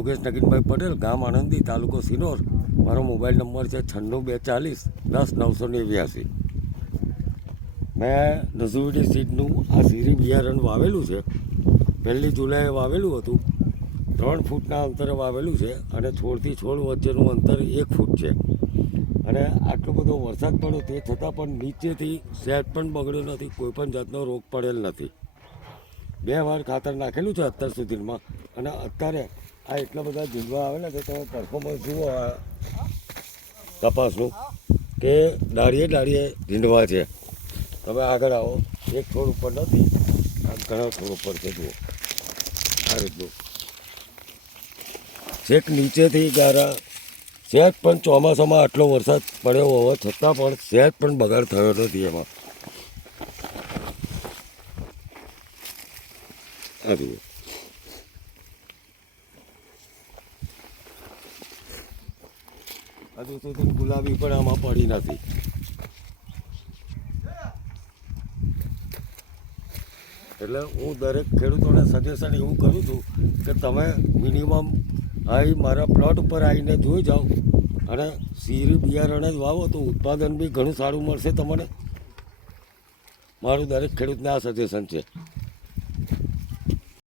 યોગેશ નગીનભાઈ પટેલ, ગામ આણંદી, તાલુકો સિનોર. મારો મોબાઈલ નંબર છે 9624010989. મેં નઝુવિટી સીડનું આ સીરી બિયારણ વાવેલું છે. 1 જુલાઈએ વાવેલું હતું. 3 ફૂટના અંતરે વાવેલું છે અને છોડથી છોડ વચ્ચેનું અંતર 1 ફૂટ છે. અને આટલો બધો વરસાદ પડ્યો તે છતાં પણ નીચેથી સહેજ પણ બગડ્યો નથી, કોઈ પણ જાતનો રોગ પડેલ નથી. 2 વાર ખાતર નાખેલું છે અત્યાર સુધીમાં. અને અત્યારે આ એટલા બધા ઝીંડવા આવેલા છે, તમે પરફોર્મન્સ જુઓ આ કપાસનું, કે ડાળીએ ડાળીએ ઝીંડવા છે. તમે આગળ આવો, એક છોડ ઉપર નથી, આ ઘણા છોડ ઉપર છે. જુઓ આ રીતનું છેક નીચેથી ગારા. સહેજ પણ ચોમાસામાં આટલો વરસાદ પડ્યો હોવા છતાં પણ સહેજ પણ બગાડ થયો નથી એમાં. આ જુઓ, હજુ સુધી ગુલાબી પણ આમાં પડી નથી. એટલે હું દરેક ખેડૂતોને સજેશન એવું કરું છું કે તમે મિનિમમ અહીં મારા પ્લોટ ઉપર આવીને જોઈ જાઓ અને સીરી બિયારણ જ વાવો તો ઉત્પાદન બી ઘણું સારું મળશે તમને. મારું દરેક ખેડૂતને આ સજેશન છે.